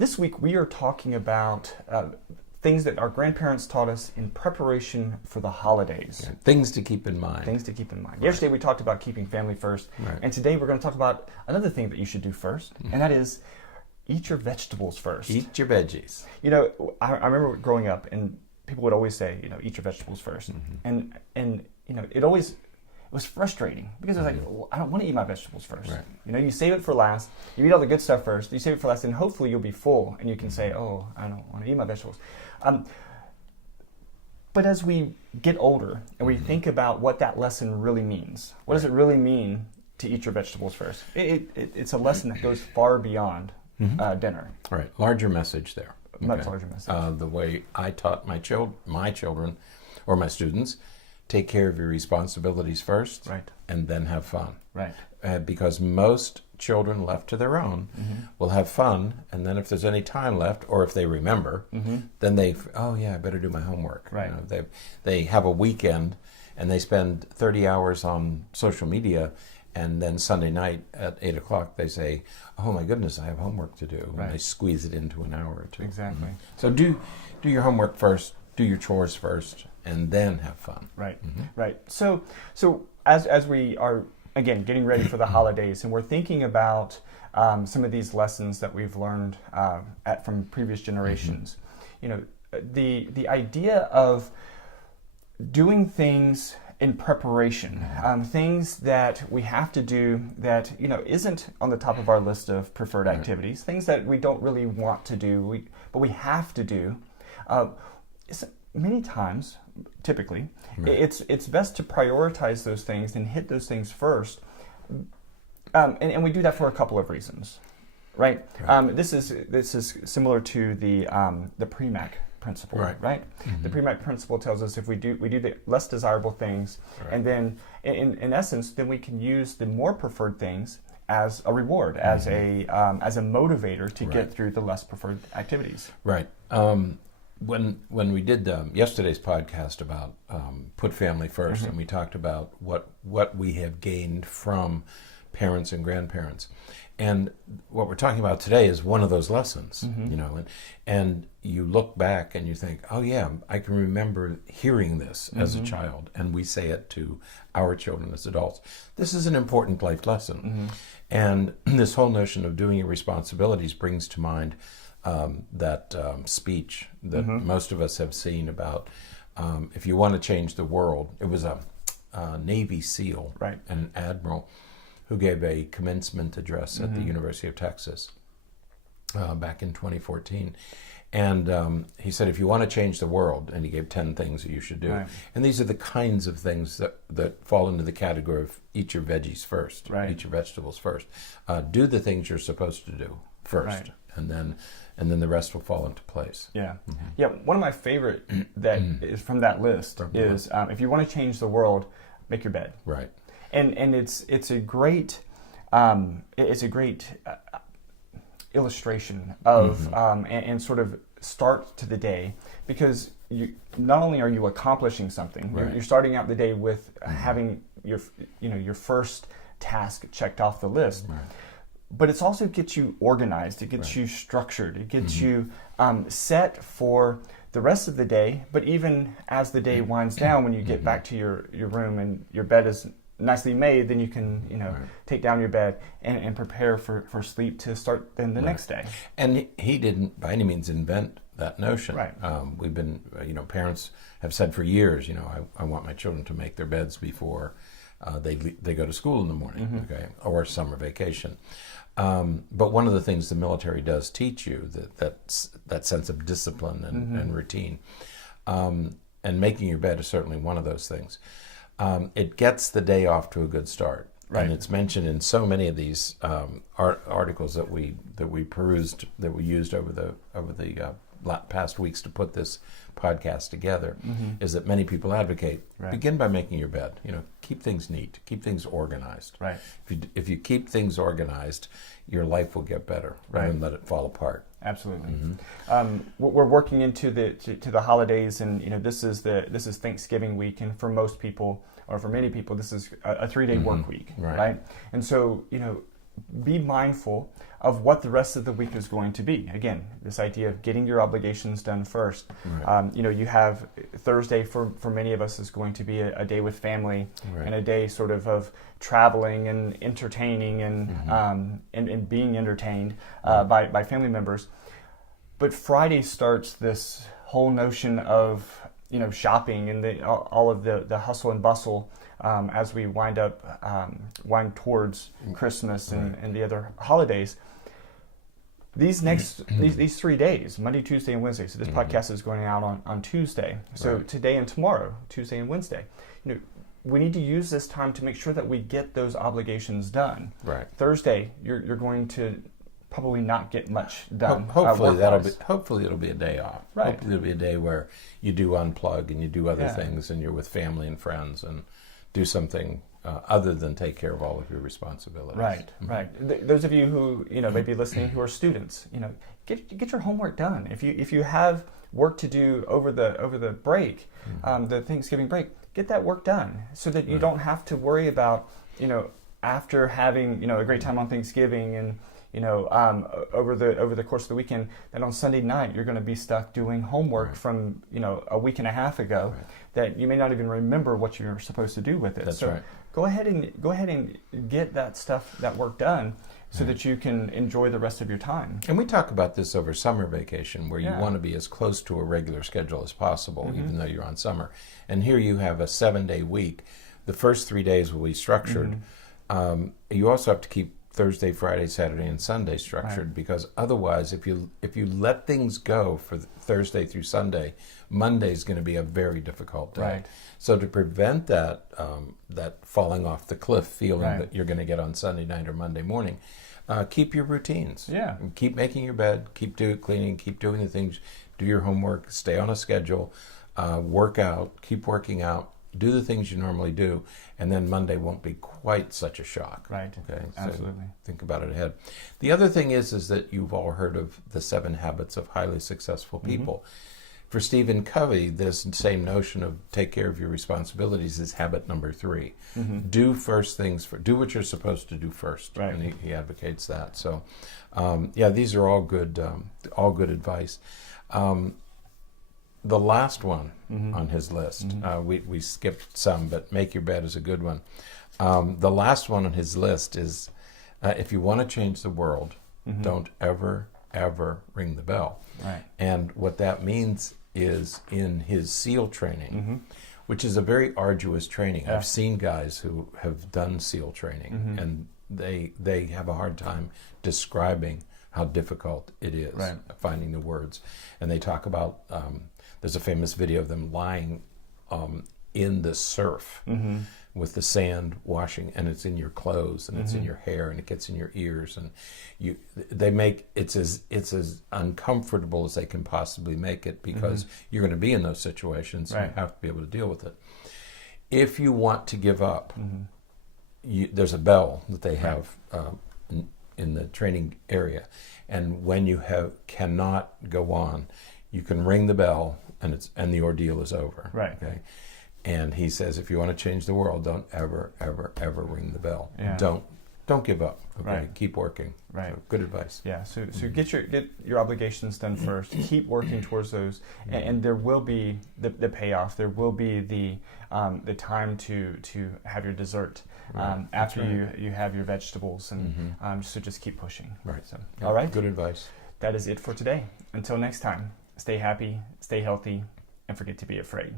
This week we are talking about things that our grandparents taught us in preparation for the holidays. Yeah, things to keep in mind. Things to keep in mind. Right. Yesterday we talked about keeping family first, right. and today we're going to talk about another thing that you should do first, and that is eat your vegetables first. Eat your veggies. You know, I remember growing up, and people would always say, you know, eat your vegetables first, and you know, it was frustrating because it was like, well, I don't want to eat my vegetables first. Right. You know, you save it for last. You eat all the good stuff first. You save it for last, and hopefully you'll be full, and you can say, oh, I don't want to eat my vegetables. But as we get older and we think about what that lesson really means, what does it really mean to eat your vegetables first? It's a lesson that goes far beyond dinner. Right, larger message there. Much larger message. The way I taught my children or my students, take care of your responsibilities first, right, and then have fun. Right. Because most children left to their own will have fun, and then if there's any time left, or if they remember, then I better do my homework. Right. You know, they have a weekend, and they spend 30 hours on social media, and then Sunday night at 8 o'clock they say, oh my goodness, I have homework to do. Right. And they squeeze it into an hour or two. Exactly. So do your homework first, do your chores first, and then have fun. Right, right. So as we are, again, getting ready for the holidays, and we're thinking about some of these lessons that we've learned from previous generations, you know, the idea of doing things in preparation, things that we have to do that, you know, isn't on the top of our list of preferred activities, things that we don't really want to do, but we have to do. Many times, typically, it's best to prioritize those things and hit those things first, and we do that for a couple of reasons, right? This is similar to the PREMAC principle, right? The PREMAC principle tells us if we do the less desirable things, and then in essence, then we can use the more preferred things as a reward, as a motivator to get through the less preferred activities. Right. When we did yesterday's podcast about put family first, and we talked about what we have gained from parents and grandparents, and what we're talking about today is one of those lessons, you know, and you look back and you think, oh yeah, I can remember hearing this as a child, and we say it to our children as adults. This is an important life lesson, and this whole notion of doing your responsibilities brings to mind that speech that most of us have seen about if you want to change the world. It was a Navy SEAL, an admiral, who gave a commencement address at the University of Texas back in 2014. And he said, if you want to change the world, and he gave 10 things that you should do. And these are the kinds of things that fall into the category of eat your veggies first, eat your vegetables first. Do the things you're supposed to do first, and then the rest will fall into place. Yeah. One of my favorite that is from that list is if you want to change the world, make your bed. Right. And it's a great illustration of and sort of start to the day, because you not only are you accomplishing something, you're starting out the day with having your first task checked off the list. But it's also gets you organized, it gets you structured, it gets you set for the rest of the day. But even as the day winds down, when you get back to your room and your bed is nicely made, then you can take down your bed and prepare for sleep to start then the next day. And he didn't by any means invent that notion. We've been, parents have said for years, I want my children to make their beds before they go to school in the morning, or summer vacation. But one of the things the military does teach you, that sense of discipline and routine, and making your bed is certainly one of those things. It gets the day off to a good start, and it's mentioned in so many of these articles that we perused, that we used over the past weeks to put this podcast together. Is that many people advocate begin by making your bed. Keep things neat, keep things organized. If you keep things organized, your life will get better rather than let it fall apart. Absolutely. We're working into the holidays, and this is Thanksgiving week, and for most people, or for many people, this is a 3-day work week, right? And so be mindful of what the rest of the week is going to be. Again, this idea of getting your obligations done first. Right. You have Thursday for many of us is going to be a day with family, Right. and a day sort of traveling and entertaining and being entertained by family members. But Friday starts this whole notion of shopping and all of the hustle and bustle as we wind towards Christmas and the other holidays. These next these 3 days, Monday, Tuesday, and Wednesday. So this podcast is going out on Tuesday. So today and tomorrow, Tuesday and Wednesday. We need to use this time to make sure that we get those obligations done. Right. Thursday, you're going to probably not get much done. Hopefully it'll be a day off. Right. Hopefully it'll be a day where you do unplug and you do other things and you're with family and friends and do something other than take care of all of your responsibilities. Right, right. Those of you who may be listening who are students, get your homework done. If you have work to do over the break, the Thanksgiving break, get that work done so that you don't have to worry about after having a great time on Thanksgiving and over the course of the weekend, that on Sunday night you're going to be stuck doing homework from a week and a half ago that you may not even remember what you're supposed to do with it. That's right. Go ahead and get that work done so that you can enjoy the rest of your time. And we talk about this over summer vacation, where you want to be as close to a regular schedule as possible, even though you're on summer. And here you have a 7-day week. The first 3 days will be structured. You also have to keep Thursday, Friday, Saturday, and Sunday structured, because otherwise, if you let things go for Thursday through Sunday, Monday is going to be a very difficult day. Right. So to prevent that falling off the cliff feeling that you're going to get on Sunday night or Monday morning, keep your routines. Yeah. Keep making your bed. Keep cleaning. Keep doing the things. Do your homework. Stay on a schedule. Work out. Keep working out. Do the things you normally do, and then Monday won't be quite such a shock. Right. Okay. Absolutely. So think about it ahead. The other thing is that you've all heard of the 7 habits of highly successful people. For Stephen Covey, this same notion of take care of your responsibilities is habit number 3. Do first things do what you're supposed to do first. Right. And he advocates that. So, these are all good advice. The last one on his list, we skipped some, but make your bed is a good one. The last one on his list is, if you want to change the world, don't ever, ever ring the bell. Right. And what that means is, in his SEAL training, which is a very arduous training. I've seen guys who have done SEAL training, and they have a hard time describing how difficult it is, finding the words. And they talk about, there's a famous video of them lying in the surf with the sand washing, and it's in your clothes, and it's in your hair, and it gets in your ears, and they make it's as uncomfortable as they can possibly make it, because you're going to be in those situations, and you have to be able to deal with it. If you want to give up, there's a bell that they have in the training area, and when you cannot go on, you can ring the bell, and the ordeal is over. Right. Okay. And he says, if you want to change the world, don't ever, ever, ever ring the bell. Yeah. Don't give up. Okay. Right. Keep working. Right. So, good advice. Yeah. So get your obligations done first. Keep working towards those, and there will be the payoff. There will be the time to have your dessert after you have your vegetables, and so just keep pushing. Right. So, Yeah. all right. Good advice. That is it for today. Until next time, stay happy, stay healthy, and forget to be afraid.